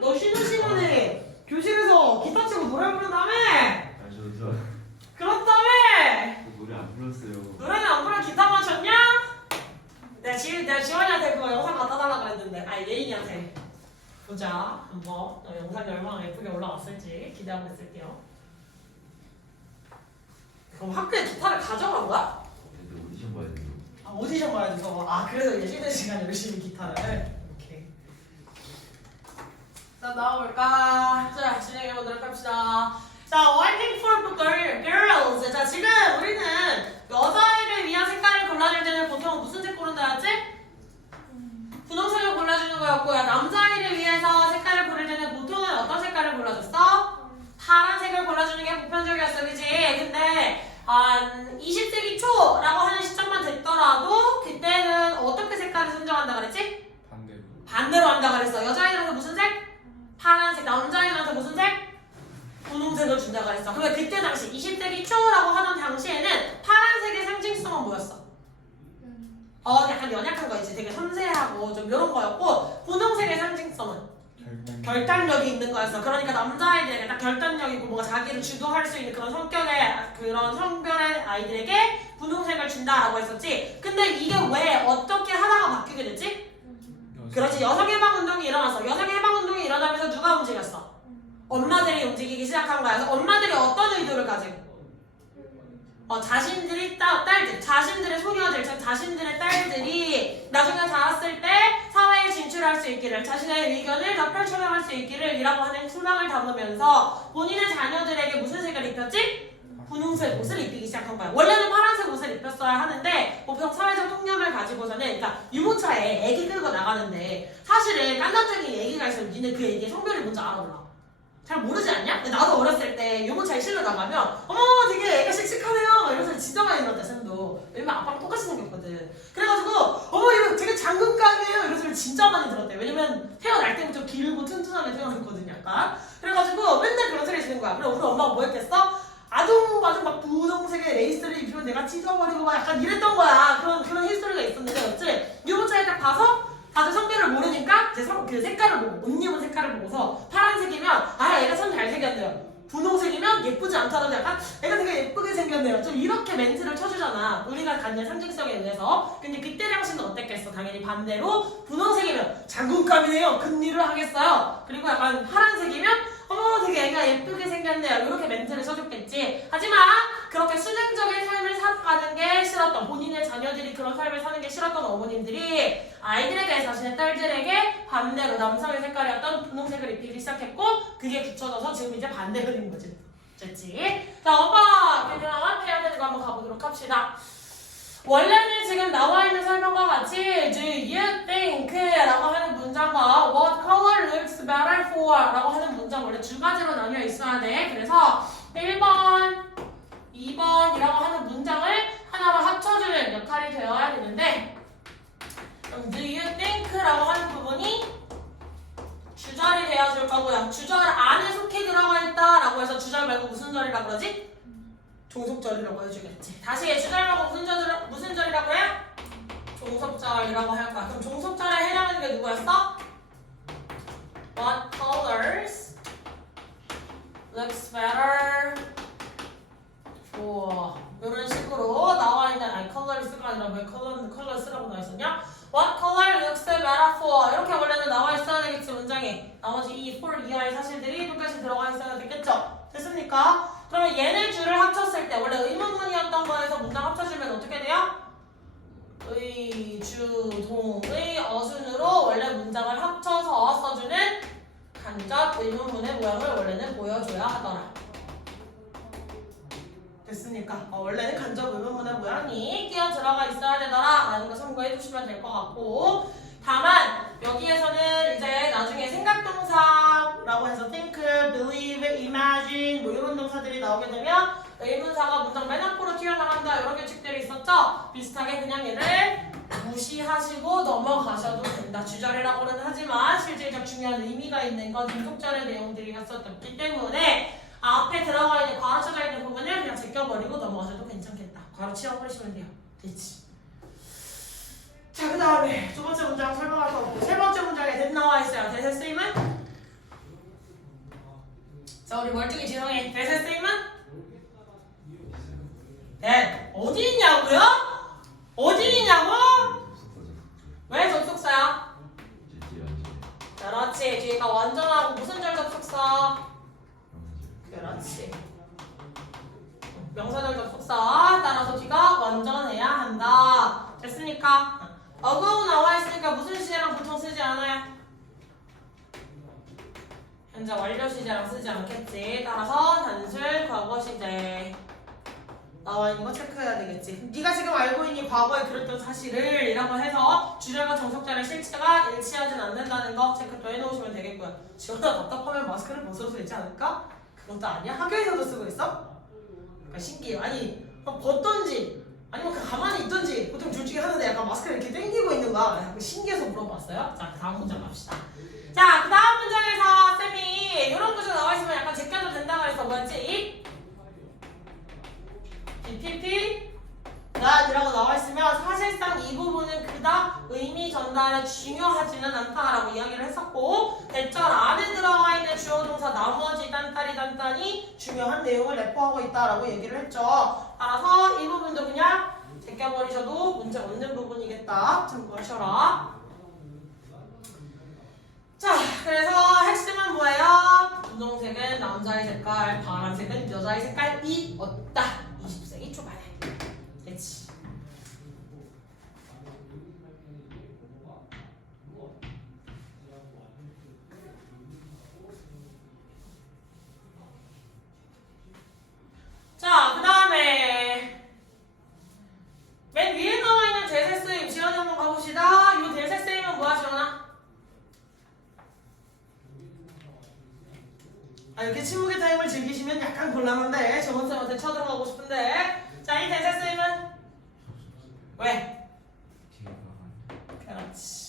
너 쉬는 시간에 교실에서 기타 치고 노래 부른다며? 아, 저 그렇다며? 노래 안 불렀어요. 노래는 안 부르고 기타만 쳤냐? 내가 지원이한테 그거 영상 갖다 달라고 그랬는데 아니 예인이한테 보자 한번 영상이 얼마나 예쁘게 올라왔을지 기대하고 있을게요. 그럼 학교에 기타를 가져간 거야? 근데 오디션 봐야 돼요. 아 오디션 봐야 돼서 아 그래서 이제 쉬는 시간에 열심히 기타를 오케이. 자 나와볼까? 자 진행해보도록 합시다. 자 waiting for girls. 자 지금 우리는 여자애를 위한 색깔을 골라줄 때는 보통 무슨 색 고른다 했지? 분홍색을 골라주는 거였고요. 남자애를 위해서 색깔을 고를 때는 보통은 어떤 색깔을 골라줬어? 파란색을 골라주는 게 보편적이었어, 그지? 근데 한 20세기 초라고 하는 시점만 됐더라도 그때는 어떻게 색깔을 선정한다 그랬지? 반대로 한다 그랬어. 여자애들한테 무슨 색? 파란색. 남자애들한테 무슨 색? 분홍색을 준다 그랬어. 그러면 그때 당시 20세기 초라고 하던 당시에는 파란색의 상징성은 뭐였어? 약간 연약한 거 있지. 되게 섬세하고 좀 이런 거였고 분홍색의 상징성은 결단력이 있는 거였어. 그러니까 남자아이들에게 딱 결단력이고 뭔가 자기를 주도할 수 있는 그런 성격의 그런 성별의 아이들에게 분홍색을 준다라고 했었지. 근데 이게 왜 어떻게 하다가 바뀌게 됐지? 그렇지. 여성해방운동이 일어났어. 여성해방운동이 일어나면서 누가 움직였어? 엄마들이 움직이기 시작한 거야. 그래서 엄마들이 어떤 의도를 가지고? 자신들이 딸들, 자신들의 소녀들, 자신들의 딸들이 나중에 자랐을 때 사회에 진출할 수 있기를, 자신의 의견을 다 펼쳐나갈 수 있기를 이라고 하는 소망을 담으면서 본인의 자녀들에게 무슨 색을 입혔지? 분홍색 옷을 입히기 시작한 거야. 원래는 파란색 옷을 입혔어야 하는데 보통 사회적 통념을 가지고서는 그러니까 유모차에 애기 끌고 나가는데 사실은 깐난쟁이 애기가 있으면 니네 그 애기의 성별을 먼저 알아볼라. 잘 모르지 않냐? 근데 나도 어렸을 때 유모차에 실려 나가면 어머 되게 애가 씩씩하네요 이러면서 진짜 많이 들었대 쌤도. 왜냐면 아빠랑 똑같이 생겼거든. 그래가지고 어머 이거 되게 장군감이에요 이러면서 진짜 많이 들었대. 왜냐면 태어날 때부터 길고 튼튼하게 태어났거든 약간. 그래가지고 맨날 그런 소리 지는 거야. 그래 우리 엄마가 뭐 했겠어? 아둥바둥 막 분홍색의 레이스를 입히면 내가 찢어버리고 막 약간 이랬던 거야. 그런 히스토리가 있었는데 어째 유모차에 딱 가서 다들 성별을 모르니까 이제 그 색깔을 보고 옷 입은 색깔을 보고서 파란색이면 아 얘가 참 잘생겼네요. 분홍색이면 예쁘지 않다라도 약간 얘가 되게 예쁘게 생겼네요. 좀 이렇게 멘트를 쳐주잖아. 우리가 갖는 상징성에 의해서. 근데 그때 당시는 어땠겠어? 당연히 반대로 분홍색이면 장군감이네요. 금리를 하겠어요. 그리고 약간 파란색이면 어머 되게 애가 예쁘게 생겼네요. 이렇게 멘트를 쳐줬겠지. 하지만 그렇게 순행적인 삶을 살아가는 게 싫었던 본인의 자녀들이 그런 삶을 사는 게 싫었던 어머님들이 아이들에게 자신의 딸들에게 반대로 남성의 색깔이었던 분홍색을 입히기 시작했고 그게 굳혀져서 지금 이제 반대가 된 거지. 됐지? 자 오빠 그냥 해야 되는 거 한번 가보도록 합시다. 원래는 지금 나와 있는 설명과 같이 Do you think? 라고 하는 문장과 What color looks better for? 라고 하는 문장 원래 두 가지로 나뉘어 있어야 돼. 그래서 1번, 2번이라고 하는 문장을 하나로 합쳐주는 역할이 되어야 되는데 그럼 Do you think? 라고 하는 부분이 주절이 되어줄 거고요. 주절 안에 속해 들어가 있다 라고 해서 주절 말고 무슨 절이라고 그러지? 종속절이라고 해주겠지. 다시 주절 말고 무슨 절이라고 해? 종속절이라고 할 거야. 그럼 종속절에 해당하는 게 누구였어? What colors looks better for 이런 식으로 나와 있는 컬러리스가 아니라 왜 컬러 쓰라고 나와 있었냐? What color looks better for 이렇게 원래는 나와 있어야 되겠지 문장에. 나머지 이 for 이하의 사실들이 똑같이 들어가 있어야 되겠죠? 됐습니까? 그러면 얘네 줄을 합쳤을 때 원래 의문문이었던 거에서 문장 합쳐주면 어떻게 돼요? 의, 주, 동의, 어순으로 원래 문장을 합쳐서 써주는 간접 의문문의 모양을 원래는 보여줘야 하더라. 됐습니까? 원래는 간접 의문문의 모양이 끼어 들어가 있어야 되더라 라는 거 참고해 주시면 될 것 같고 다만 여기에서는 이제 나중에 생각동사라고 해서 think, believe, imagine 뭐 이런 동사들이 나오게 되면 의문사가 문장 맨 앞으로 튀어나간다 이런 규칙들이 있었죠? 비슷하게 그냥 얘를 무시하시고 넘어가셔도 된다. 주절이라고는 하지만 실질적 중요한 의미가 있는 건 종속절의 내용들이었었기 때문에 앞에 들어가 있는 괄호 쳐져 있는 부분을 그냥 제껴버리고 넘어가셔도 괜찮겠다. 괄호 치워버리시면 돼요. 됐지? 자, 그 다음에 두 번째 문장 설명할 거 없고 세 번째 문장에 that 나와 있어요. that의 쓰임은 자, 우리 멀쩡히 지성이 대세 쓰임은? 네. 어디 있냐고요? 어디 있냐고? 왜 접속사야? 그렇지. 뒤가 완전하고 무슨 절 접속사? 그렇지. 명사절 접속사 따라서 뒤가 완전해야 한다. 됐습니까? 어고 나와 있으니까 무슨 시제랑 보통 쓰지 않아요? 현재 완료 시제랑 쓰지 않겠지. 따라서 단술 과거 시제 나와 있는 거 체크해야 되겠지. 네가 지금 알고 있니 과거에 그랬던 사실을 이라고 해서 주절과 정석절의 실체가 일치하진 않는다는 거 체크 또 해놓으시면 되겠고요. 지원아 답답하면 마스크를 벗어도 되지 않을까? 그것도 아니야? 학교에서도 쓰고 있어? 그러니까 신기해요. 아니 벗던지 아니면 그냥 가만히 있던지 보통 둘 중에 하는데 약간 마스크를 이렇게 당기고 있는 거야. 약간 신기해서 물어봤어요. 자, 다음 문장 갑시다. 자, 그 다음 문장에서 쌤이 이런 구조 나와 있으면 약간 제껴도 된다고 해서 뭐였지? BPP 이라고 나와 있으면 사실상 이 부분은 그닥 의미 전달에 중요하지는 않다라고 이야기를 했었고 대절 안에 들어가 있는 주어 동사 나머지 딴따리 중요한 내용을 내포하고 있다라고 얘기를 했죠. 따라서 이 부분도 그냥 제껴버리셔도 문제 없는 부분이겠다. 참고하셔라. 자, 그래서 핵심은 뭐예요? 분홍색은 남자의 색깔, 파란색은 여자의 색깔이었다. 20세기 초반에. 그렇지. 자, 그 다음에 맨 위에 나와 있는 대세 쓰임 지원이 한번 가봅시다. 이 대세 쓰임은 뭐야, 지원아? 이렇게 침묵의 타임을 즐기시면 약간 곤란한데 정원쌤한테 쳐들어가고 싶은데 자, 이 대세 쓰임은 왜? 그렇지.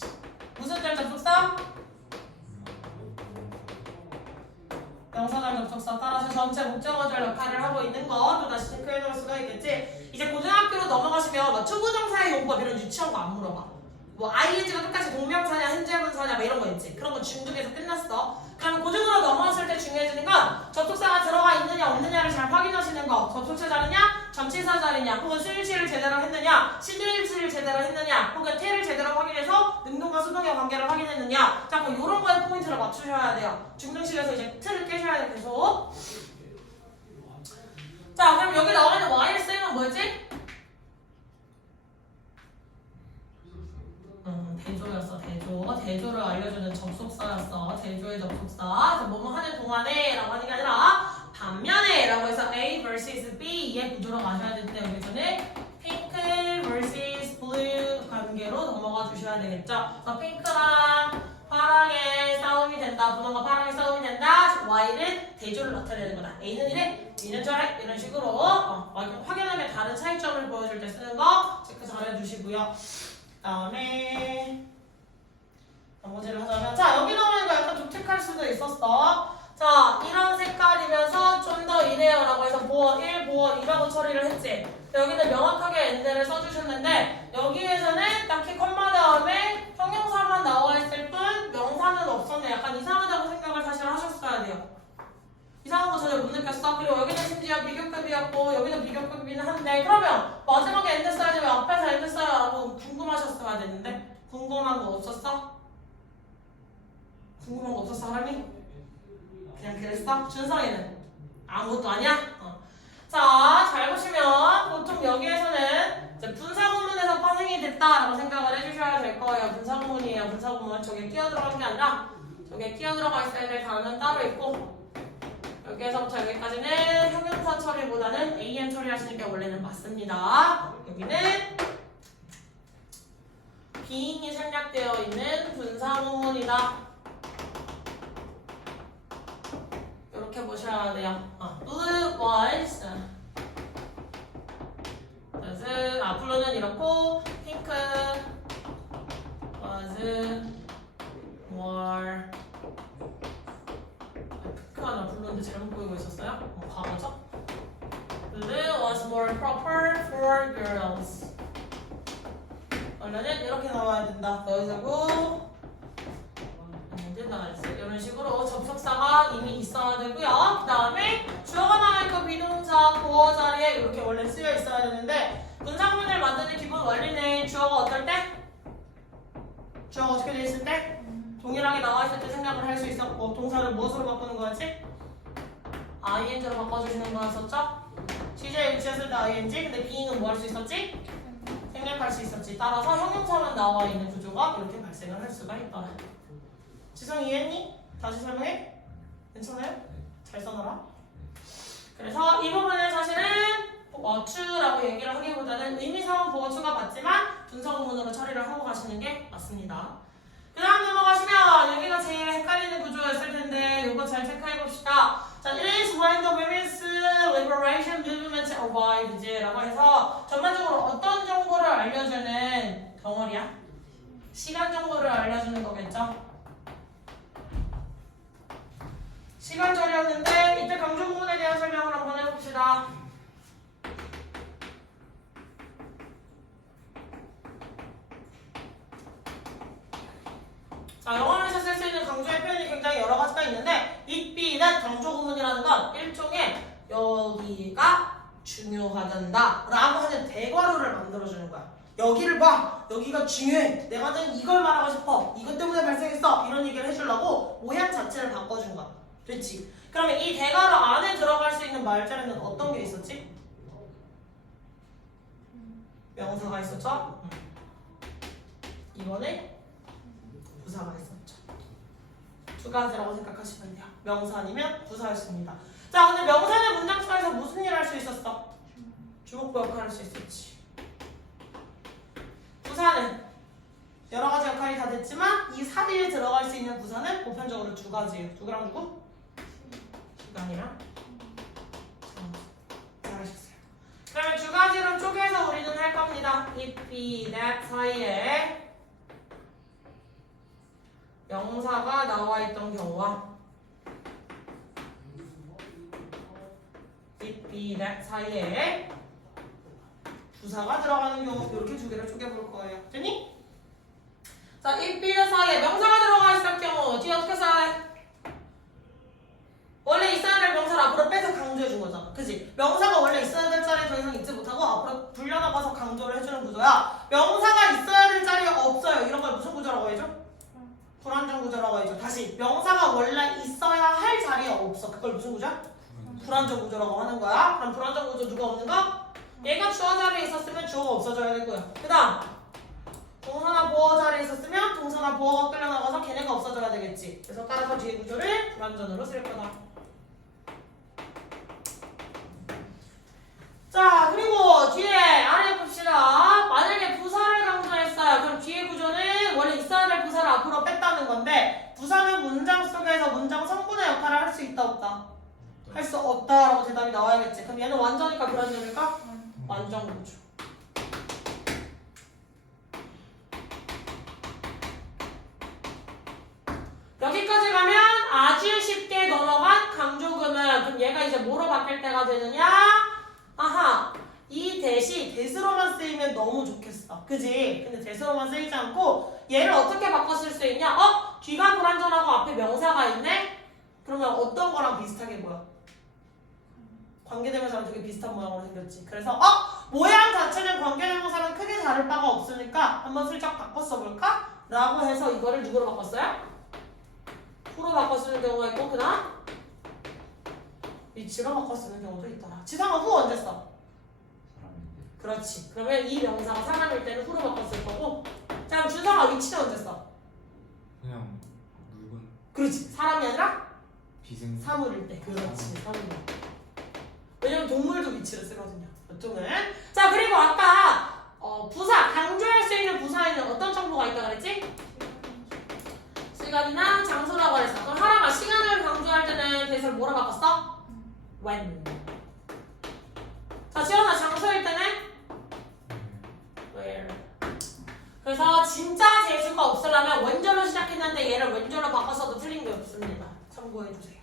무슨 절 접속사? 명사절 접속사 따라서 전체 목적어절 역할을 하고 있는 거 또다시 체크해 놓을 수가 있겠지. 이제 고등학교로 넘어가시면 뭐 투부정사의 용법 이런 유치한 거 안 물어봐. 뭐 ing가 똑같이 동명사냐 현재분사냐 뭐 이런 거 있지. 그런 거 중국에서 끝났어. 그럼 고등으로 넘어왔을 때 중요해지는 건 접속사가 들어가 있느냐 없느냐를 잘 확인하시는 거. 접속사 자리냐 전치사 자리냐 혹은 수일치를 제대로 했느냐 시조일치를 제대로 했느냐 혹은 태를 제대로 확인해서 능동과 수동의 관계를 확인했느냐 자, 뭐 이런 거에 포인트를 맞추셔야 돼요. 중등식에서 이제 틀을 깨셔야 돼. 계속. 자, 그럼 여기 나와 있는 Y의 쓰임은 뭐였지? 대조였어. 대조를 알려주는 접속사였어. 대조의 접속사. 뭐뭐 하는 동안에 라고 하는 게 아니라 반면에 라고 해서 A vs B의 구조로 가셔야 되는데 여기서는 pink vs blue 관계로 넘어가 주셔야 되겠죠. 그래서 핑크랑 파랑의 싸움이 된다. 분홍과 파랑의 싸움이 된다. Y는 대조를 나타내는 거다. A는 이래, B는 저래. 이런 식으로 확연하게 다른 차이점을 보여줄 때 쓰는 거 체크 잘 해주시고요. 다음에 나머지를 하자면 자, 여기 나오는 거 약간 독특할 수도 있었어. 자, 이런 색깔이면서 좀 더 이래요 라고 해서 보어 1, 보어 2라고 처리를 했지. 여기는 명확하게 엔드를 써주셨는데 여기에서는 딱히 컴마 다음에 형용사만 나와 있을 뿐 명사는 없었네. 약간 이상하다고 생각을 사실 하셨어야 돼요. 이상한 거 전혀 못 느꼈어? 그리고 여기는 심지어 비교급이었고 여기는 비교급이긴 한데 그러면 마지막에 엔드 써야지 왜 앞에서 엔드 써요? 라고 궁금하셨어야 되는데 궁금한 거 없었어? 궁금한 거 없었어 사람이? 그냥 그랬어? 준성이는? 아무것도 아니야? 자, 잘 보시면 보통 여기에서는 이제 분사구문에서 파생이 됐다라고 생각을 해주셔야 될 거예요. 분사구문이에요. 분사구문 저게 끼어들어간 게 아니라 저게 끼어들어가 있어야 될 단어는 따로 있고 여기에서부터 여기까지는 형용사 처리보다는 am 처리하시는 게 원래는 맞습니다. 여기는 being이 생략되어 있는 분사구문이다. 이렇게 보셔야 돼요. blue was blue는 이렇고 pink was more 핑크가 blue인데 잘못 보이고 있었어요? 과거죠? blue was more proper for girls. 원래는 이렇게 나와야 된다. 여기서고 이런 식으로 접속사가 이미 있어야 되고요. 그 다음에 보어 자리에 이렇게 원래 쓰여 있어야 되는데 분사구문을 만드는 기본 원리는 주어가 어떨 때? 주어가 어떻게 돼 있을 때? 동일하게 나와 있을 때 생략을 할 수 있었고 동사를 무엇으로 바꾸는 거였지? ing로 바꿔주시는 거였었죠? 시제에 위치했을 때 ing 근데 being은 뭐 할 수 있었지? 생략할 수 있었지. 따라서 형용사만 나와 있는 구조가 이렇게 발생을 할 수가 있다. 지성 이해했니? 다시 설명해? 괜찮아요? 잘 써놔라. 그래서 이 부분은 사실은 보어추라고 얘기를 하기보다는 의미상은 보어추가 맞지만 분사구문으로 처리를 하고 가시는 게 맞습니다. 그 다음 넘어가시면 여기가 제일 헷갈리는 구조였을 텐데 이거 잘 체크해 봅시다. 자, it is when the women's liberation movement arrived 라고 해서 전반적으로 어떤 정보를 알려주는 덩어리야? 시간 정보를 알려주는 거겠죠? 시간 절이었는데 이때 강조 구문에 대한 설명을 한번 해봅시다. 자, 영어에서 쓸 수 있는 강조의 표현이 굉장히 여러 가지가 있는데 it be that 강조 구문이라는 건 일종의 여기가 중요하단다 라고 하는 대괄호를 만들어주는 거야. 여기를 봐! 여기가 중요해! 내가는 이걸 말하고 싶어! 이것 때문에 발생했어! 이런 얘기를 해주려고 모양 자체를 바꿔준 거야. 됐지? 그러면 이 대괄호 안에 들어갈 수 있는 말자리는 어떤 게 있었지? 명사가 있었죠? 이번에 부사가 있었죠. 두 가지라고 생각하시면 돼요. 명사 아니면 부사였습니다. 자, 근데 명사는 문장 속에서 무슨 일을 할 수 있었어? 주목부 역할을 할 수 있었지. 부사는 여러 가지 역할이 다 됐지만 이 사리에 들어갈 수 있는 부사는 보편적으로 두 가지예요. 누구랑 누구? 시간이랑 잘하셨어요. 그러면 두 가지로 쪼개서 우리는 할 겁니다. if, be, that 사이에 명사가 나와 있던 경우와 if, be, that 사이에 부사가 들어가는 경우 이렇게 두 개를 쪼개볼 거예요. 됐니? 자, if, be, that 사이에 명사가 들어가 있을 경우 뒤에 어떻게 써야 해? 원래 있어야 될 명사를 앞으로 빼서 강조해 준 거잖아. 그지? 명사가 원래 있어야 될 자리에 더 이상 있지 못하고 앞으로 불려나가서 강조를 해주는 구조야. 명사가 있어야 될 자리가 없어요. 이런 걸 무슨 구조라고 해줘? 불완전 구조라고 해줘. 다시 명사가 원래 있어야 할 자리에 없어. 그걸 무슨 구조야? 불완전 구조라고 하는 거야. 그럼 불완전 구조 누가 없는 거? 얘가 주어 자리에 있었으면 주어가 없어져야 될 거야. 그 다음 동사나 보어 자리에 있었으면 동사나 보어가 끌려나가서 걔네가 없어져야 되겠지. 그래서 따라서 뒤에 구조를 불완전으로 쓸 거다. 자, 그리고 뒤에 아래 봅시다. 만약에 부사를 강조했어요. 그럼 뒤에 구조는 원래 있어야 될 부사를 앞으로 뺐다는 건데 부사는 문장 속에서 문장 성분의 역할을 할 수 있다 없다? 할 수 없다라고 대답이 나와야겠지. 그럼 얘는 완전일까 불완전일까? 완전 구조. 여기까지 가면 아주 쉽게 넘어간 강조금은 그럼 얘가 이제 뭐로 바뀔 때가 되느냐? 아하, 이 대시 대수로만 쓰이면 너무 좋겠어. 그지? 근데 대수로만 쓰이지 않고 얘를 어떻게 바꿔 쓸 수 있냐? 뒤가 불완전하고 앞에 명사가 있네? 그러면 어떤 거랑 비슷하게 보여? 관계대명사랑 되게 비슷한 모양으로 생겼지. 그래서 모양 자체는 관계대명사랑 크게 다를 바가 없으니까 한번 슬쩍 바꿔 써볼까? 라고 해서 이거를 누구로 바꿨어요? 후로 바꿔 쓰는 경우가 있고 그 다음 위치로 바꿔 쓰는 경우도 있더라. 지상은 후 언제 써? 사람인데. 그렇지. 그러면 이 명사가 사람일 때는 후로 바꿔 쓸 거고 자 그럼 준성아 위치는 언제 써? 그냥 묽은 그렇지. 사람이 아니라 비생 사물일 때. 그렇지. 사물일 때. 왜냐면 동물도 위치를 쓰거든요. 보통은. 자 그리고 아까 부사 강조할 수 있는 부사에는 어떤 정보가 있다 그랬지? 시간이나 장소라고 그랬어. 그럼 하람아 시간을 강조할 때는 대사를 뭐로 바꿨어? when. 자 지연아 장소일 때는 where. 그래서 진짜 재수가 없으려면 원절로 시작했는데 얘를 왼절로 바꿔서도 틀린 게 없습니다. 참고해주세요.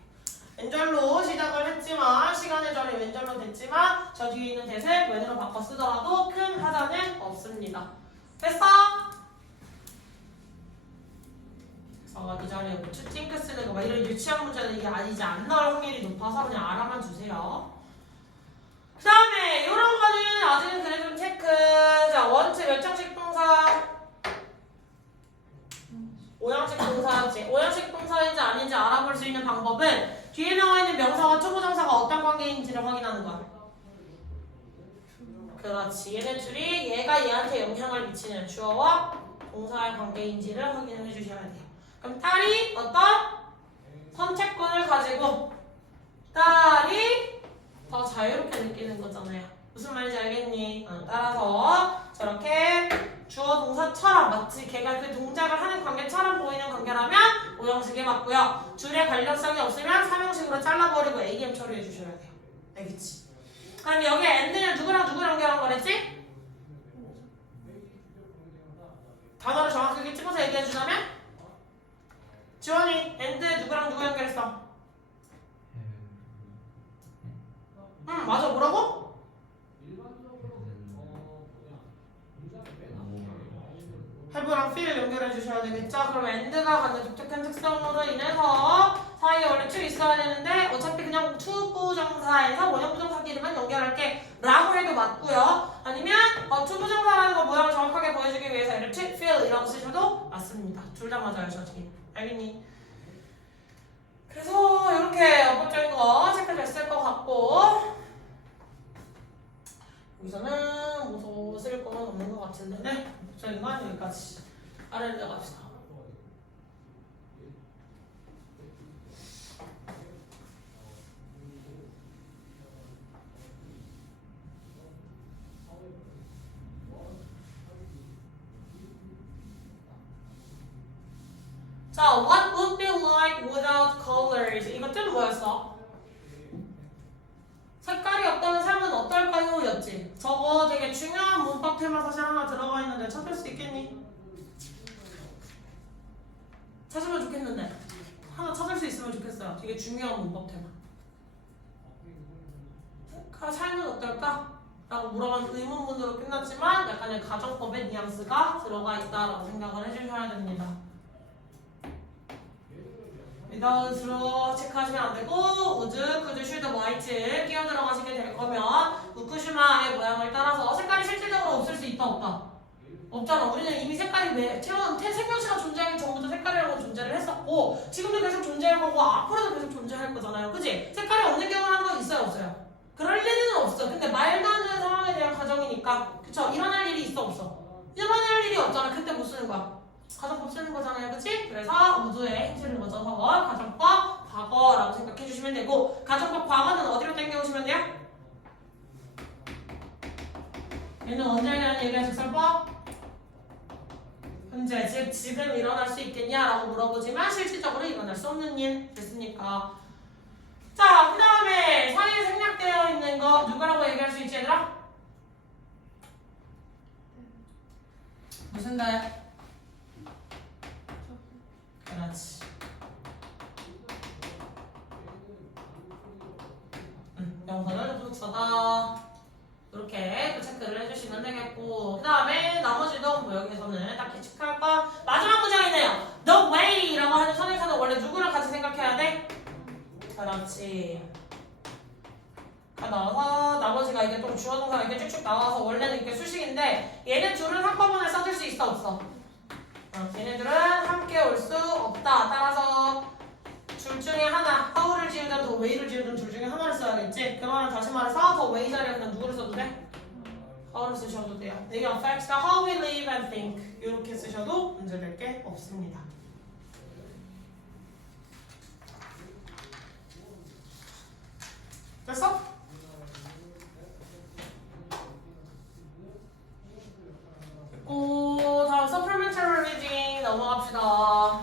왼절로 시작을 했지만 시간의 절이 왼절로 됐지만 저 뒤에 있는 대세 왼으로 바꿔 쓰더라도 큰 하자는 없습니다. 됐어? 이 자리에 뭐 팅크 쓰는 거 막 이런 유치한 문제는 이게 아니지 안 나올 확률이 높아서 그냥 알아만 주세요. 그 다음에 이런 거는 아직은 그래 좀 체크. 자, 원체 몇 형식 동사? 5형식 동사였지. 5형식 동사인지 아닌지 알아볼 수 있는 방법은 뒤에 나와 있는 명사와 투부정사가 어떤 관계인지를 확인하는 거야. 그렇지. 얘네 둘이 얘가 얘한테 영향을 미치는 주어와 동사의 관계인지를 확인해 주셔야 돼요. 그럼 딸이 어떤 선택권을 가지고 딸이 더 자유롭게 느끼는 거잖아요. 무슨 말인지 알겠니? 따라서 저렇게 주어 동사처럼 맞지? 걔가 그 동작을 하는 관계처럼 보이는 관계라면 5형식에 맞고요. 줄에 관련성이 없으면 3형식으로 잘라버리고 ADM 처리해 주셔야 돼요. 알겠지? 그럼 여기 and는 누구랑 누구랑 연결한 거랬지? 단어를 정확하게 찍어서 얘기해 주자면? 지원이 and 누구랑 누구 연결했어? 응, 맞아. 뭐라고? have랑 feel 연결해 주셔야 되겠죠? 그럼 and가 갖는 독특한 특성으로 인해서 사이에 원래 to 있어야 되는데 어차피 그냥 투부정사에서 원형부정사끼리만 연결할게 라고 해도 맞고요. 아니면 투부정사라는 거 모양을 정확하게 보여주기 위해서 얘를 to, feel 이라고 쓰셔도 맞습니다. 둘 다 맞아요, 저기. 알겠니? 그래서 이렇게 어법적인 거 체크됐을 것 같고 여기서는 뭐 더 쓸 거는 없는 것 같은데 네? 어법적인 건 여기까지. 아래로 내려갑시다. 자, what would be like without colors? 이거 뜻은 뭐였어? 색깔이 없다면 삶은 어떨까요? 였지. 저거 되게 중요한 문법 테마 사실 하나 들어가 있는데 찾을 수 있겠니? 찾으면 좋겠는데 하나 찾을 수 있으면 좋겠어요. 되게 중요한 문법 테마. 삶은 어떨까? 라고 물어본 의문문으로 끝났지만 약간의 가정법의 뉘앙스가 들어가 있다라고 생각을 해주셔야 됩니다. without으로 체크하시면 안 되고 would, could, should, might 끼어 들어가시게 될 거면 우쿠시마의 모양을 따라서 색깔이 실질적으로 없을 수 있다 없다? 없잖아. 우리는 이미 색깔이 생명체가 존재하기 전부터 색깔이라고 존재를 했었고 지금도 계속 존재할 거고 앞으로도 계속 존재할 거잖아요. 그치? 색깔이 없는 경우라는 건 있어요 없어요? 그럴 일은 없어. 근데 말도 안 되는 상황에 대한 가정이니까 그쵸? 일어날 일이 있어 없어? 일어날 일이 없잖아. 그때 못 쓰는 거야. 가정법 쓰는 거잖아요. 그치? 그래서 모두의 힌트를 먼저 서 가정법 과거라고 생각해 주시면 되고 가정법 과거는 어디로 당겨오시면 돼요? 얘는 언제 대한 얘기야? 직설법? 현재 즉 지금 일어날 수 있겠냐라고 물어보지만 실질적으로 일어날 수 없는 일 됐습니까? 자, 그 다음에 사이에 생략되어 있는 거 누구라고 얘기할 수 있지 얘들아? 무슨 데? 그렇지. 명사를 부득서다. 이렇게 또 체크를 해주시면 되겠고 그 다음에 나머지도 뭐 여기서는 딱히 체크할 거 마지막 문장이네요. The way라고 하는 선에서는 원래 누구를 같이 생각해야 돼? 그렇지. 나와서 나머지가 이게 좀 주어 동사가 이렇게 쭉쭉 나와서 원래는 이렇게 수식인데 얘네 둘은 한꺼번에 써줄 수 있어 없어? 얘네들은 함께 올 수 없다. 따라서 둘 중에 하나, how를 지우든 the way를 지우든 둘 중에 하나를 써야겠지? 그러면 다시 말해서 the way 자리에 그냥 누구를 써도 돼? how를 쓰셔도 돼요. 이게 affects how we live and think 이렇게 쓰셔도 문제될 게 없습니다. 됐어? 됐고 다음 supplementary reading 넘어갑시다.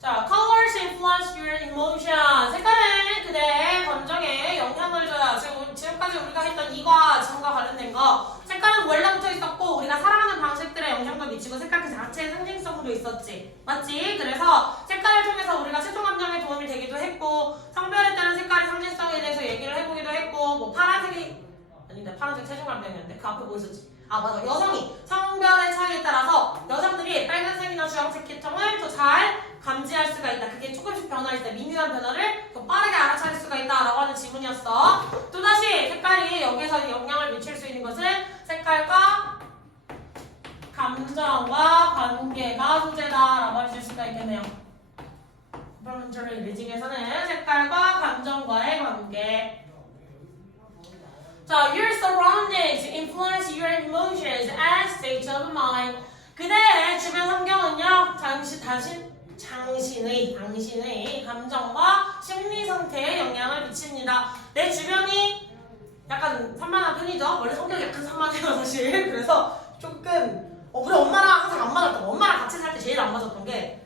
자, colors influence your emotion. 색깔은 그대의 감정에 영향을 줘요. 지금까지 우리가 했던 이과 지금과 관련된 거 색깔은 원래부터 있었고 우리가 살아가는 방식들에 영향도 미치고 색깔 그 자체의 상징성도 있었지. 맞지? 그래서 색깔을 통해서 우리가 채통 감정에 도움이 되기도 했고 성별에 따른 색깔의 상징성에 대해서 얘기를 해보기도 했고 뭐 파란색이 아닌데 파란색 체중 감정이었는데 그 앞에 뭐 있었지? 아 맞아. 여성이 성별의 차이에 따라서 여성들이 빨간색이나 주황색 계통을 더 잘 감지할 수가 있다. 그게 조금씩 변화할 때 미묘한 변화를 더 빠르게 알아차릴 수가 있다 감정과 관계가 소재다라고 하실 수가 있겠네요. Complementary reading에서는 색깔과 감정과의 관계. 자, your surroundings influence your emotions and state of mind. 그대의 주변 환경은요, 당신의 감정과 심리 상태에 영향을 미칩니다. 내 주변이 약간 산만한 편이죠. 원래 성격이 약간 산만해요, 사실. 그래서 조금 우리 엄마랑 항상 안 맞았던 거. 엄마랑 같이 살 때 제일 안 맞았던 게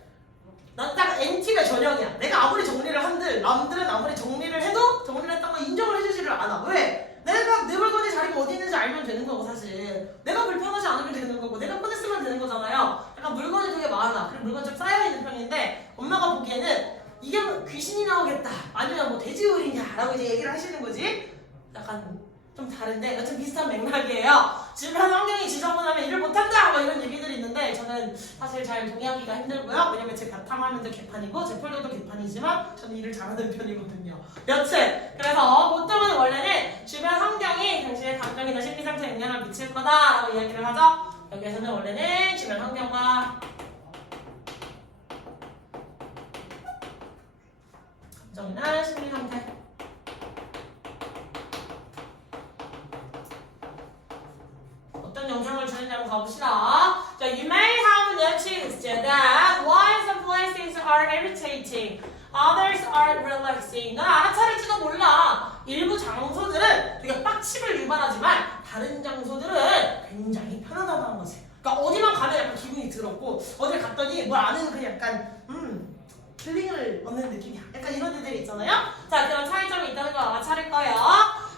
난 딱 NT가 전형이야. 내가 아무리 정리를 한들 남들은 아무리 정리를 해도 정리를 했던 거 인정을 해주지를 않아. 왜? 내가 내 물건이 자리가 어디 있는지 알면 되는 거고 사실. 내가 불편하지 않으면 되는 거고 내가 꺼냈으면 되는 거잖아요. 약간 물건이 되게 많아. 그리고 물건이 좀 쌓여있는 편인데 엄마가 보기에는 이게 뭐 귀신이 나오겠다 아니면 뭐 돼지우리냐라고 이제 얘기를 하시는 거지. 약간 좀 다른데 여튼 비슷한 맥락이에요. 주변 환경이 지저분하면 일을 못한다 뭐 이런 얘기들이 있는데 저는 사실 잘 동의하기가 힘들고요. 왜냐면 제 바탕화면도 개판이고 제 폴더도 개판이지만 저는 일을 잘하는 편이거든요. 여튼 그래서 보통은 원래는 주변 환경이 당신의 감정이나 심리 상태에 영향을 미칠 거다라고 이야기를 하죠. 여기에서는 원래는 주변 환경과 감정이나 심리 상태 어떤 영향을 주는지 한번 가봅시다. 자, you may have noticed that while some places are irritating, others are relaxing. 넌 알아차릴지도 몰라. 일부 장소들은 되게 빡침을 유발하지만 다른 장소들은 굉장히 편안하다는 거지. 그러니까 어디만 가면 약간 기분이 더럽고 어딜 갔더니 뭘 아는 그 약간 힐링을 얻는 느낌이야. 약간 이런 데들이 있잖아요. 자, 그런 차이점이 있다는 거 알아차릴 거예요.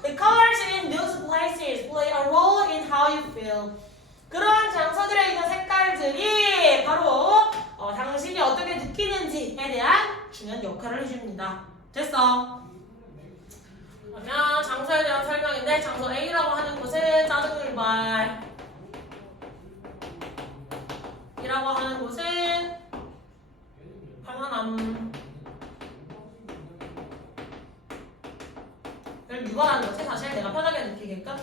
The colors in those places play a role in how you feel. 그러한 장소들에 있는 색깔들이 바로 당신이 어떻게 느끼는지에 대한 중요한 역할을 해줍니다. 됐어? 그러면 장소에 대한 설명인데 장소 A라고 하는 곳은 짜증을발 이라고 하는 곳은 편안함 를 유발하는 거지 사실 내가 편하게 느끼게끔.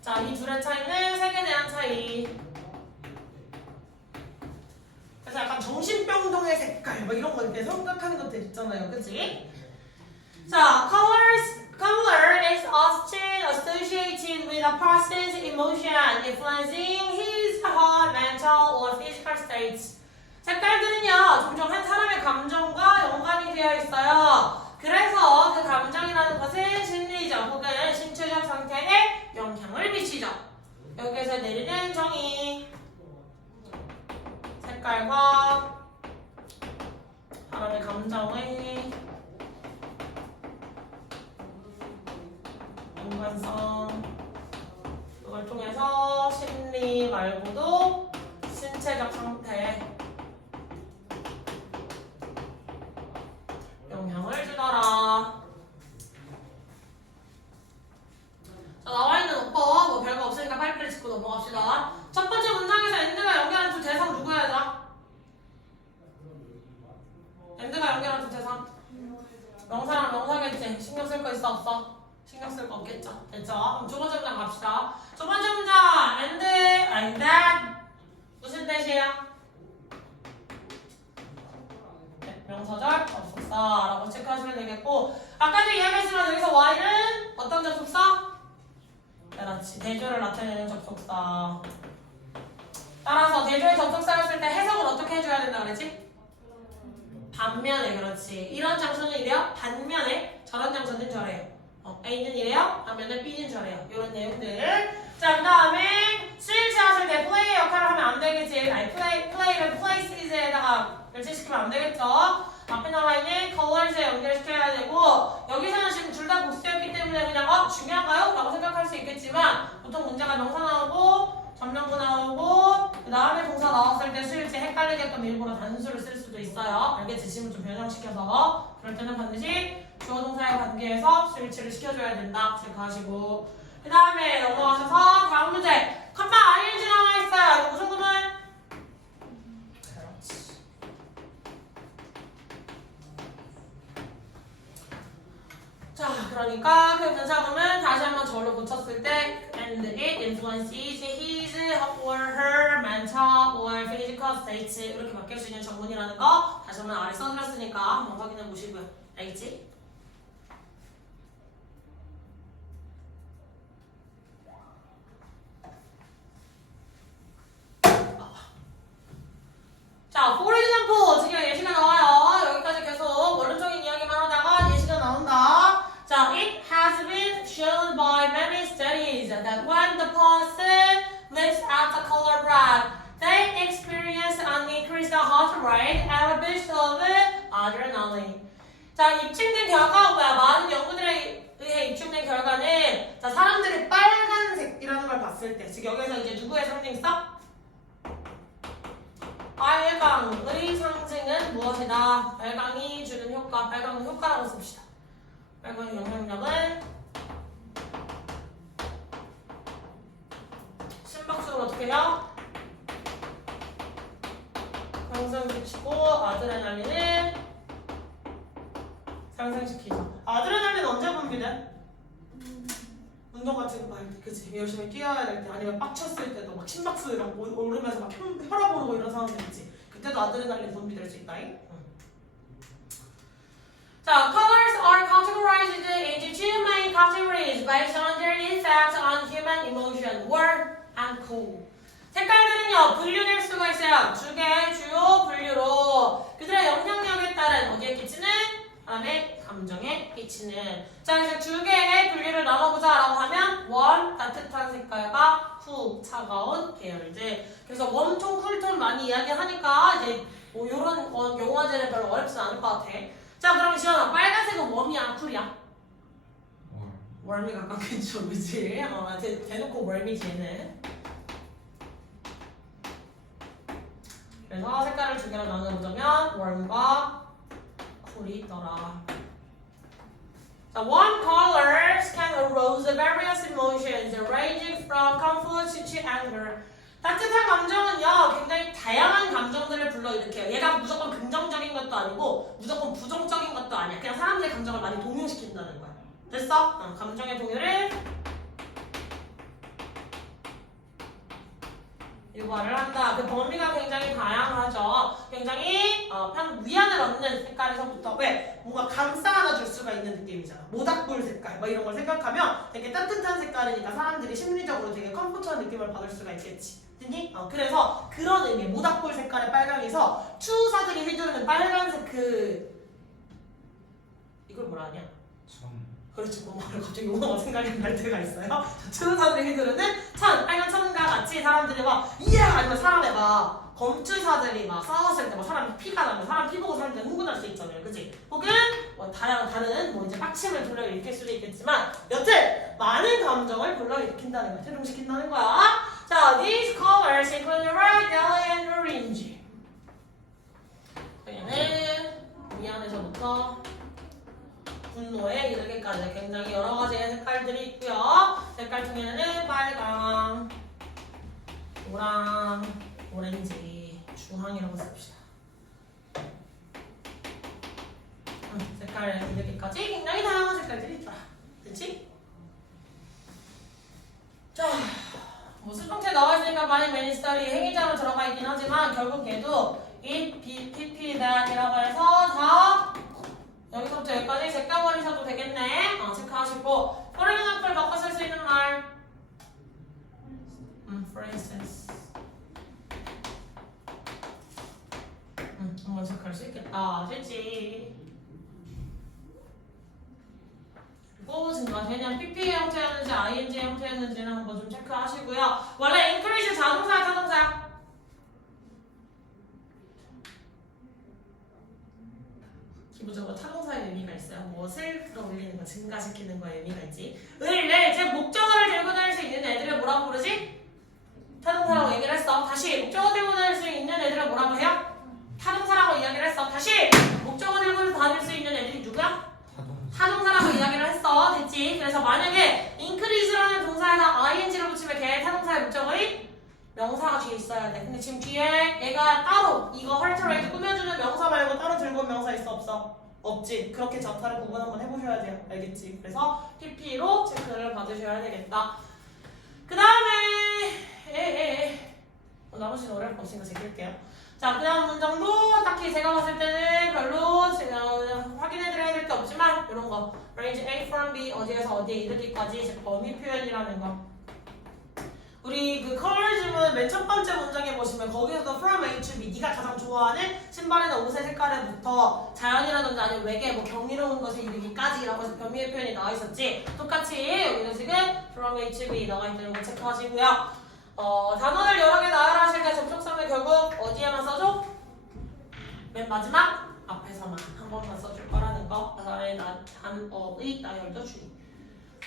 자, 이 둘의 차이는 색에 대한 차이. 그래서 약간 정신병동의 색깔 뭐 이런 거 이렇게 생각하는 것들 있잖아요, 그치? 자, color is often associated with a person's emotion, influencing his heart, mental or physical states. 색깔들은요, 종종 한 사람의 감정과 연관이 되어 있어요. 그래서 그 감정이라는 것은 심리적 혹은 신체적 상태에 영향을 미치죠. 여기에서 내리는 정의. 색깔과 사람의 감정의 연관성. 그걸 통해서 심리 말고도 신체적 상태에 영향을 주더라. 자, 나와있는 오빠 뭐 별거 없으니까 빨리빨리 짚고 넘어갑시다. 첫 번째 문장에서 엔드가 연결한 두 대상 누구야 얘들아? 엔드가 연결한 두 대상 명사랑 명사겠지? 신경 쓸 거 있어 없어? 신경 쓸 거 없겠죠? 됐죠? 그럼 두 번째 문장 갑시다. 두 번째 문장 엔드 and that 무슨 뜻이에요? 명사절 접속사라고 체크하시면 되겠고 아까도 이야기했지만 여기서 Y는 어떤 접속사? 그렇지, 대조를 나타내는 접속사. 따라서 대조의 접속사였을 때 해석을 어떻게 해줘야 된다 그랬지? 반면에. 그렇지, 이런 장소는 이래요. 반면에 저런 장소는 저래요. A는 이래요. 반면에 B는 저래요. 이런 내용들. 자, 그 다음에 스위치 하실 때 플레이 역할을 하면 안 되겠지. 아니, 플레이를 플레이시즈에다가 결제시키면 안 되겠죠. 앞에 나와있는 colors에 연결시켜야 되고 여기서는 지금 둘 다 복수였기 때문에 그냥 중요한가요? 라고 생각할 수 있겠지만 보통 문제가 명사 나오고 전명구 나오고 그 다음에 동사 나왔을 때 수일치 헷갈리게끔 일부러 단수를 쓸 수도 있어요. 알겠지? 지금 좀 변형시켜서 그럴 때는 반드시 주어 동사의 관계에서 수일치를 시켜줘야 된다. 체크하시고 그 다음에 넘어가셔서 다음 문제 컴마 ING 나와있어요. 이거 무슨 구문? 자, 그러니까 그 분사구문 다시 한번 저로 고쳤을 때 and and it influences his or her mental or physical state 이렇게 바뀔 수 있는 정문이라는 거 다시 한번 아래 써드렸으니까 한번 확인해 보시고요. 알겠지? 자, for example 지금 예시가 나와요. 여기까지 계속 원론적인 이야기만 하다가 예시가 나온다. 자, it has been shown by many studies that when the person looks at the color red, they experience an increased heart rate and a boost of adrenaline. 자, 입증된 결과가 뭐야? 많은 연구들에 의해 입증된 결과는 자, 사람들이 빨간색이라는 걸 봤을 때, 즉 여기서 이제 누구의 상징 써? 빨강의 상징은 무엇이다? 빨강이 주는 효과, 빨강은 효과라고 씁시다. 빨강의 영향력은 심박수를 어떻게 해요? 상승시키고 아드레날린을 상승시키죠. 아드레날린 언제 분비돼? 운동 같은 거 할 때, 그치? 열심히 뛰어야 될 때, 아니면 빡쳤을 때도 막 심박수 이런 거 오르면서 막 혈압 오르고 이런 상황들 있지. 그때도 아드레날린 분비될 수 있다잉. 자, colors are categorized into two main categories based on their effect on human emotion, warm and cold. 색깔들은요, 분류될 수가 있어요. 두 개의 주요 분류로 그들의 영향력에 따른 어디에 끼치는? 사람의 감정에 끼치는. 자, 그래서 두 개의 분류를 나눠보자라고 하면 원, 따뜻한 색깔과 후, 차가운 계열들. 그래서 웜톤, 쿨톤 많이 이야기하니까 이제 뭐 이런 용어들은 별로 어렵진 않을 것 같아. 자, 그럼 지원아, 빨간색은 웜이야, 쿨이야? 웜이 가깝겠죠, 그치? 대놓고 웜이지 얘는. 그래서 색깔을 두 개로 나눠보자면 웜과 쿨이 있더라. 자, warm colors can arouse various emotions ranging from comfort to anger. 따뜻한 감정은요, 굉장히 다양한 감정들을 불러일으켜요. 얘가 무조건 긍정적인 것도 아니고 무조건 부정적인 것도 아니야. 그냥 사람들의 감정을 많이 동요시킨다는 거야. 됐어? 감정의 동요를 유발을 한다. 그 범위가 굉장히 다양하죠. 굉장히 위안을 얻는 색깔에서부터 왜 뭔가 감싸 안아줄 수가 있는 느낌이잖아. 모닥불 색깔 뭐 이런 걸 생각하면 되게 따뜻한 색깔이니까 사람들이 심리적으로 되게 컴포트한 느낌을 받을 수가 있겠지. 됐니? 그래서 그런 의미, 모닥불 색깔의 빨강에서 추사들이 휘두르는 빨간색 이걸 뭐라 하냐? 그렇죠. 뭔가 갑자기 용어가 생각이 날 때가 있어요. 추사들이 휘두르는 빨간 천과 같이 사람들이 막 이야! 아니면 사람의 막 검투사들이 막 싸웠을 때 막 사람이 피가 나면 사람 피 보고 사람들이 흥분할 수 있잖아요. 그치? 혹은 뭐 다른 뭐 이제 빡침을 불러일으킬 수도 있겠지만 여튼 많은 감정을 불러일으킨다는 거야. 퇴동시킨다는 거야. 자, these colors include red, yellow, and orange. 얘는 미안해서부터 분노에 이르기까지 굉장히 여러 가지의 색깔들이 있고요. 색깔 중에는 빨강, 노랑, 오렌지, 주황이라고 씁시다. 색깔에 이르기까지 굉장히 다양한 색깔들이 있다. 그치? 자, 뭐 수동태 나와 있으니까 많이 매니스터리 행위자로 들어가 있긴 하지만 결국 얘도 it, pp, that이라고 해서 다 여기서부터 여기까지 제껴버리셔도 되겠네. 체크하시고 for example 바꿔 쓸 수 있는 말 for instance 한번 체크할 수 있겠다. 됐지? 그리고 증가되냐 pp 형태였는지 ing 형태였는지는 한번 좀 체크하시고요. 원래 increase 자동사야 타동사야? 기본적으로 타동사의 의미가 있어요. 무엇을 끌어올리는 거, 증가시키는 거에 의미가 있지. 즉 목적어를 들고 다닐 수 있는 애들을 뭐라고 부르지? 타동사라고 얘기를 했어. 다시 목적어 들고 다닐 수 있는 애들을 뭐라고 해요? 타동사라고 이야기를 했어. 다시 목적어 들고 다닐 수 있는 애들이 누구야? 타동사라고 이야기를 했어. 됐지? 그래서 만약에 increase라는 동사에다 ing를 붙이면 걔 타동사의 목적어인 명사가 뒤에 있어야 돼. 근데 지금 뒤에 얘가 따로 이거 헐트레이드 꾸며주는 명사 말고 따로 들고 온 명사 있어 없어? 없지. 그렇게 자타를 구분 한번 해보셔야 돼요. 알겠지? 그래서 PP로 체크를 받으셔야 되겠다. 그 다음에 나머지는 어려울 거 없으니까 제낄게요. 자, 그 다음 문장도 딱히 제가 봤을 때는 별로 제가 확인해드려야 될 게 없지만 이런 거 range A from B 어디에서 어디에 이르기까지 범위 표현이라는 거. 우리 그 컬러즘은 맨 첫 번째 문장에 보시면 거기서도 from A to B 네가 가장 좋아하는 신발이나 옷의 색깔에부터 자연이라든지 아니면 외계 뭐 경이로운 것에 이르기까지 라고 해서 변미의 표현이 나와 있었지. 똑같이 여기도 지금 from A to B 나와 있는 거 체크하시고요. 단어를 여러 개 나열하 하실 때 접속사는 결국 어디에만 써줘? 맨 마지막 앞에서만 한 번만 써줄 거라는 거. 그다음에 단어의 나열도 주의.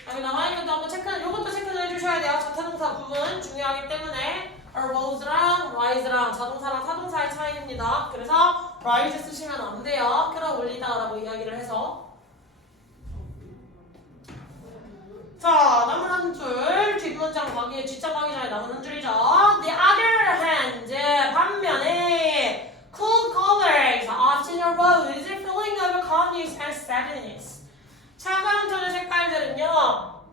여기 나와 있는 것도 한번 요것도 체크를 해주셔야 돼요. 자타동사 구분 중요하기 때문에 arose랑 rise랑 자동사랑 타동사의 차이입니다. 그래서 rise 쓰시면 안 돼요. 끌어올리다라고 이야기를 해서. 자, 남은 한 줄, 뒷문장 가기, 뒷장 가기 전에 남은 한 줄이죠. The other hand, 반면에 cool colors often arouse a feeling of calmness and sadness. 차가운 톤의 색깔들은요,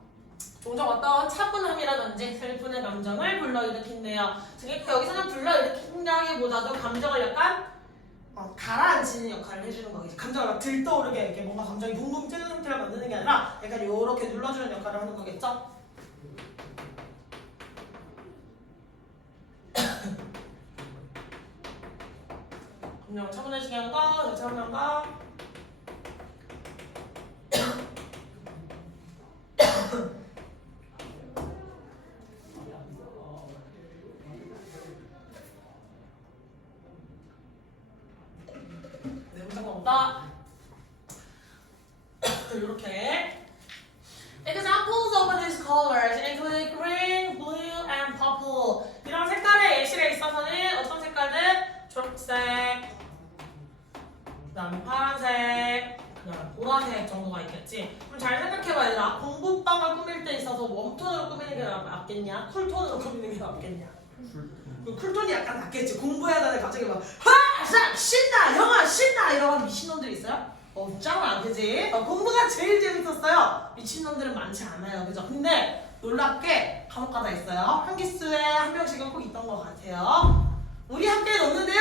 종종 어떤 차분함이라든지 슬픔의 감정을 불러일으킨대요. 즉, 여기서는 불러일으킨다기보다도 감정을 약간 가라앉히는 역할을 해주는 거겠지. 감정을 막 들떠오르게 이렇게 뭔가 감정이 붕붕 뜨는 상태를 만드는 게 아니라 약간 이렇게 눌러주는 역할을 하는 거겠죠. 감정을 차분해지게 하는 거, 차분한 거. 이렇게 examples of these colors include green, blue, and purple. 이런 색깔의 예시에 있어서는 어떤 색깔들? 초록색, 그다음에 파란색, 그다음에 보라색 정도가 있겠지. 그럼 잘 생각해봐 얘들아. 공부방을 꾸밀 때 있어서 웜톤으로 꾸미는 게 낫겠냐? 쿨톤으로 꾸미는 게 낫겠냐? 쿨톤이 약간 낫겠지. 공부해야 되는데 갑자기 막 신나! 영화 신나! 이러면 미친놈들 있어요? 없잖아, 그지? 공부가 제일 재밌었어요. 미친놈들은 많지 않아요, 그죠? 근데 놀랍게 간혹가다 있어요. 한 기수에 한 명씩은 꼭 있던 것 같아요. 우리 학교엔 없는데요?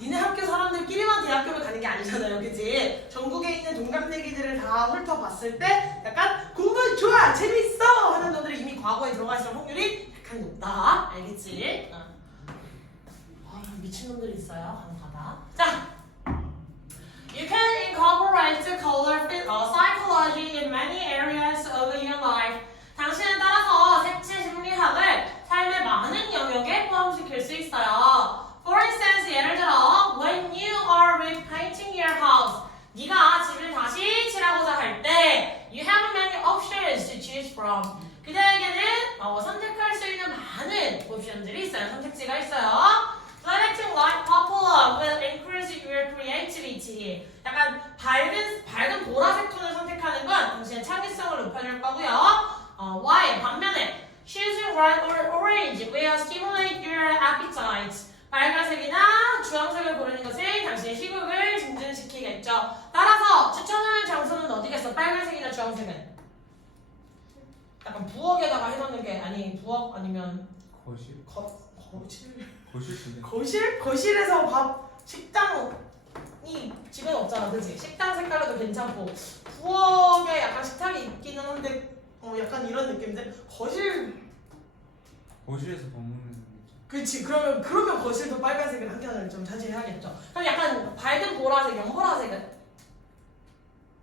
니네 학교 사람들끼리만 대학교를 가는 게 아니잖아요, 그지? 전국에 있는 동갑내기들을 다 훑어봤을 때 약간 공부 좋아, 재밌어! 하는 놈들이 이미 과거에 들어가 있을 확률이 약간 높다. 알겠지? 미친놈들이 있어요, 간혹가다. 자! You can incorporate the color psychology in many areas of your life. 당신에 따라서 색채 심리학을 삶의 많은 영역에 포함시킬 수 있어요. For instance, 예를 들어, when you are repainting your house, 네가 집을 다시 칠하고자 할 때, you have many options to choose from. 그대에게는 선택할 수 있는 많은 옵션들이 있어요. 선택지가 있어요. Selecting light purple will increase your creativity. 약간 밝은 보라색 톤을 선택하는 건 당신의 창의성을 높여줄 거고요. Why? 반면에 choosing red or orange will stimulate your appetite. 빨간색이나 주황색을 고르는 것은 당신의 식욕을 증진시키겠죠. 따라서 추천하는 장소는 어디겠어? 빨간색이나 주황색은? 약간 부엌에다가 해놓는 게 아니 부엌 아니면 거실? 거실에서 밥 식당이 집에는 없잖아, 그치? 식당 색깔도 괜찮고 부엌에 약간 식탁이 있기는 한데 약간 이런 느낌인데 거실에서 밥 먹는 그치. 그러면 거실도 빨간색을 한 켠을 좀 차지해야겠죠. 그럼 약간 밝은 보라색, 연보라색은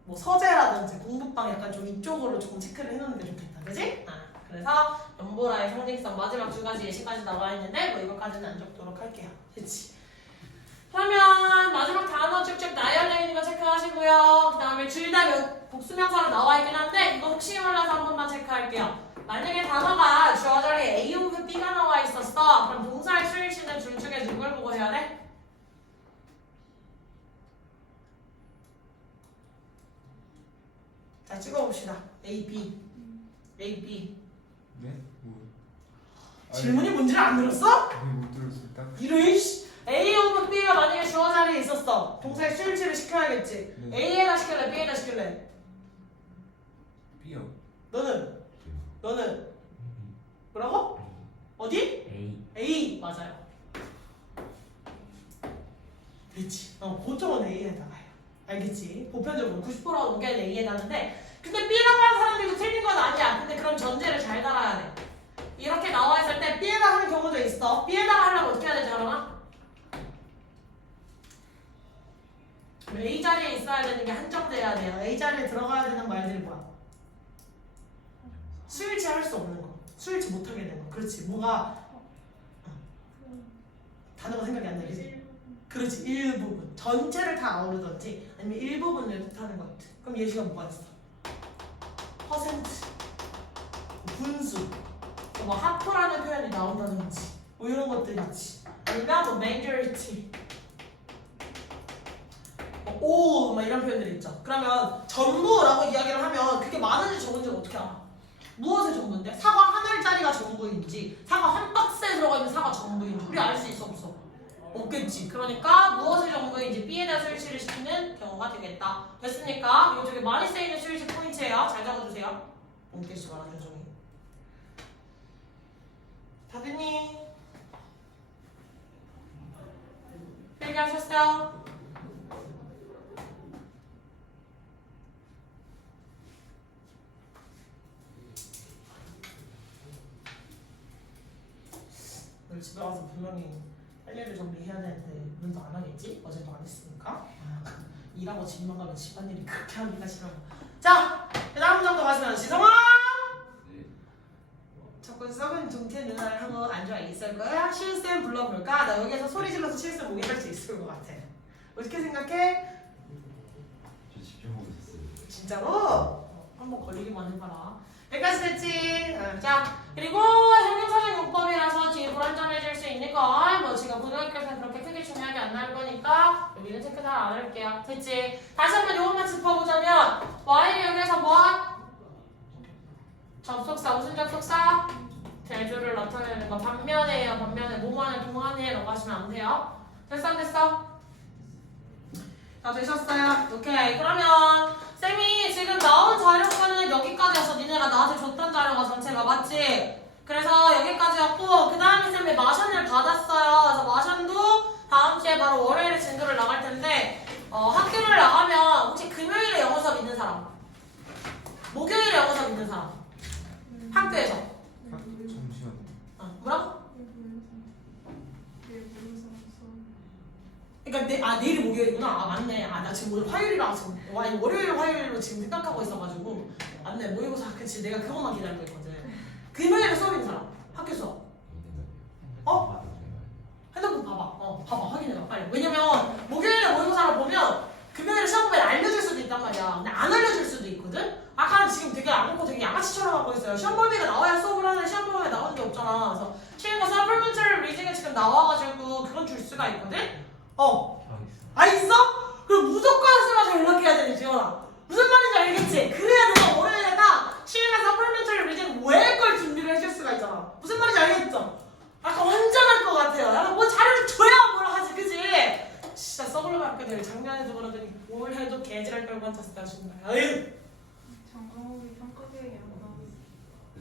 뭐 서재라든지 공부방 약간 좀 이쪽으로 조금 체크를 해놓는 게 좋겠다, 그치? 그래서 연보라의 상징성 마지막 두 가지 예시까지 나와 있는데 뭐 이거까지는 안 적도록 할게요. 그치? 그러면 마지막 단어 쭉쭉 나열되어 있는 거 체크하시고요. 그 다음에 둘 다 복수명사로 나와 있긴 한데 이거 혹시 몰라서 한 번만 체크할게요. 만약에 단어가 주어 자리에 A 혹은 B가 나와 있었어. 그럼 동사의 수일치는 둘 중에 누굴 보고 해야 돼? 자, 찍어봅시다. A, B. A, B. 네? 뭐? 질문이 뭔지를 안 들었어? 못 들었어요. 딱. 이런 씨. A 혹은 B가 만약에 주어 자리에 있었어. 동사의 수일치를 시켜야겠지. 네. A에다 시킬래? B에다 시킬래? B요. 너는? 뭐라고? 그렇지. 보통은 A에다가 해요. 알겠지? 보편적으로 90%가 넘게는 A에다 하는데 근데 B라고 하는 사람들도 틀린 건 아니야. 근데 그런 전제를 잘 달아야 돼. 이렇게 나와 있을 때 B에다 하는 경우도 있어. B에다가 하려면 어떻게 해야 되지, 하랑아? A 자리에 있어야 되는 게 한정돼야 돼요. A 자리에 들어가야 되는 말들이 뭐야? 수일치 할 수 없는 거. 수일치 못하게 되는 거. 그렇지. 뭐가 단어가 생각이 안 나지? 그렇지. 일부분. 전체를 다 아우르든지 아니면 일부분을 뜻하는 것. 그럼 예시가 뭐가 있어? 퍼센트, 분수, 뭐 하프라는 표현이 나온다든지 뭐 이런 것들 있지. 아니면 뭐 majority, 오, 막 이런 표현들이 있죠. 그러면 전부라고 이야기를 하면 그게 많은지 적은지 어떻게 알아? 무엇의 전부인데? 사과 한 알짜리가 전부인지 사과 한 박스에 들어가 있는 사과 전부인지 우리 알 수 있어 없어? 없겠지. 그러니까 무엇의 전부인지 B에다 수일치를 시키는 경우가 되겠다. 됐습니까? 이거 되게 많이 쓰이는 수일치 포인트예요. 잘 적어주세요. 뭉개지 마라 준종이. 다 됐니? 필기하셨어요? 오늘 집에 가서 분명히 할 일을 정리해야 되는데 오늘도 안 하겠지? 어제도 안 했으니까. 일하고 집만 가면 집안일이 그렇게 하기가 싫어. 자, 그 다음 정도 가시면 지성아! 네. 자꾸 썩은 동태 누나를 하고 앉아 있을 거야? 실쌤 불러볼까? 나 여기에서 소리 질러서 실쌤 오게 할 수 있을 것 같아. 어떻게 생각해? 저 집중하고 있었어요. 진짜로? 한번 걸리기만 해봐라. 여기까지 됐지? 자, 그리고 형용사정용법이라서 뒤에 불안정해질 수 있는 건 뭐 지금 고등학교에서 그렇게 크게 중요하게 안 나올 거니까 여기는 체크 잘 안 할게요. 됐지? 다시 한번 요것만 짚어보자면 Y를 여기에서 뭐? 접속사, 무슨 접속사? 대조를 나타내는 거 반면에요. 반면에 뭐뭐하는 동안에라고 하시면 안 돼요. 됐어 안 됐어? 다 되셨어요? 오케이. 그러면 쌤이 지금 나온 자료권은 여기까지였어. 니네가 나한테 줬던 자료가 전체가 맞지? 그래서 여기까지였고 그 다음에 쌤이 마션을 받았어요. 그래서 마션도 다음 주에 바로 월요일에 진도를 나갈 텐데 학교를 나가면 혹시 금요일에 영어 수업 있는 사람? 목요일에 영어 수업 있는 사람? 학교에서? 잠시만. 뭐라고? 그러니까 내일이 목요일이구나. 아 맞네. 나 지금 오늘 화요일이라 지금 월요일로 지금 생각하고 있어가지고 맞네. 모의고사 그치. 내가 그것만 기다리고 있거든. 금요일에 수업 있는 사람 학교 수업. 핸드폰 봐봐. 봐봐 확인해봐 빨리. 왜냐면 목요일에 모의고사를 보면 금요일에 시험 보면 알려줄 수도 있단 말이야. 근데 안 알려줄 수도 있거든. 아까 지금 되게 안 먹고 되게 양아치처럼 하고 있어요. 시험 볼때가 나와야 수업을 하는데 시험 볼때 나오는 게 없잖아. 그래서 시험과 서플먼터리 리딩이 지금 나와가지고 그건 줄 수가 있거든. 있어? 그럼 무조건 쌤한테 연락해야 되니 지원아. 무슨 말인지 알겠지? 그래야 내가 월요일에다 시험과 서플먼터리 리딩 외걸 준비를 해줄 수가 있잖아. 무슨 말인지 알겠죠? 약간 환장할 것 같아요. 약간 뭐 자료를 줘야 뭘 하지, 그지? 진짜 써보려고 학교들 작년에도 그러더니 뭘 해도 개지랄 걸고 앉았을 정말. 아유. 전공이 성격이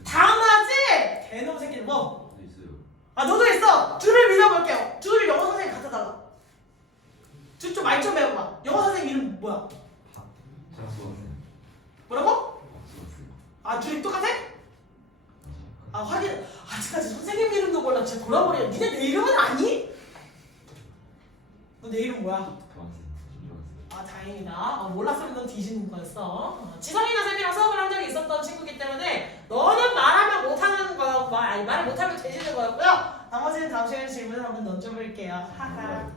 다음 하지? 개놈 새끼들 뭐? 저 있어요. 너도 있어. 줄을 믿어볼게요. 줄을 영어 선생님 갖다 달라. 줄 좀 말 좀 배워봐. 영어 선생님 이름 뭐야? 수학생. 뭐라고? 수학생. 줄이 똑같아? 확인. 아직까지 선생님 이름도 몰라. 진짜 돌아버려. 니네 내 이름은 아니? 너 내 이름 뭐야? 수학생. 다행이다. 몰랐으면 넌 뒤지는 거였어. 지성이나 쌤이랑 수업을 한 적이 있었던 친구기 때문에 너는 말하면 못하는 거였고 말을 못하면 되지는 거였고요. 나머지는 다음 시간에 질문을 한번 던져볼게요. 하하.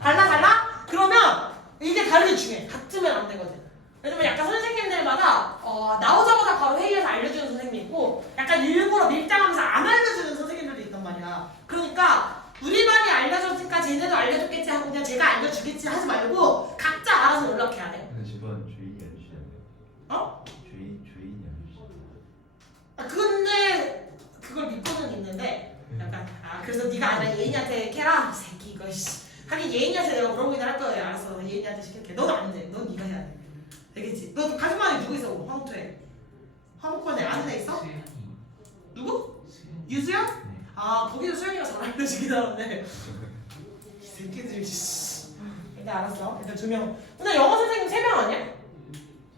달라? 그러면 이게 다르게 중요해. 같으면 안 되거든. 왜냐면 약간 선생님들마다 나오자마자 바로 회의에서 알려주는 선생님이 있고 약간 일부러 밀당하면서 안 알려주는 선생님들도 있단 말이야. 그러니까 우리 반이 알려줬으니까 쟤네도 알려줬겠지 하고 그냥 제가 알려주겠지 하지 말고 각자 알아서 연락해야 돼. 근데 저번 주인이 알려주지 않나요? 주인이 알려주지. 근데 그걸 믿고는 있는데 약간 그래서 네가 아니라 예인이한테 캐라. 이 새끼 이거 씨. 하긴 예인이한테 내가 물어보긴 할 거야. 알았어. 예인이한테 시킬게. 넌 안 돼. 넌 네가 해야 돼. 알겠지? 너 가슴만에 누구 있어? 화목토에. 화목반에 아는 애 있어? 누구? 유수연? 거기도 수연이가 잘 알려주긴 하는데 이 새끼들이 네 알았어. 일단 2명. 근데 영어 선생님 3명 아니야?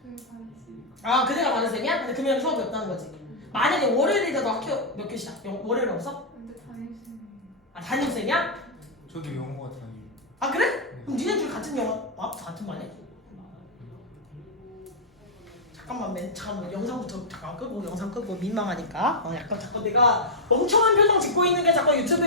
저희 반했으니까. 아 그대가 많은 쌤이야? 근데 금요일 수업이 없다는 거지. 만약에 월요일이라도 학교 몇 교시야? 월요일 없어? 근데 담임쌤이. 아 담임쌤이야? 저도 영어가 담임. 아 그래? 그럼 니네 둘 같은 영어 같은 반이야? 잠깐만 영상부터 잠깐 끄고 영상 끄고 민망하니까 약간 자꾸 내가 멍청한 표정 짓고 있는 게 자꾸 유튜브에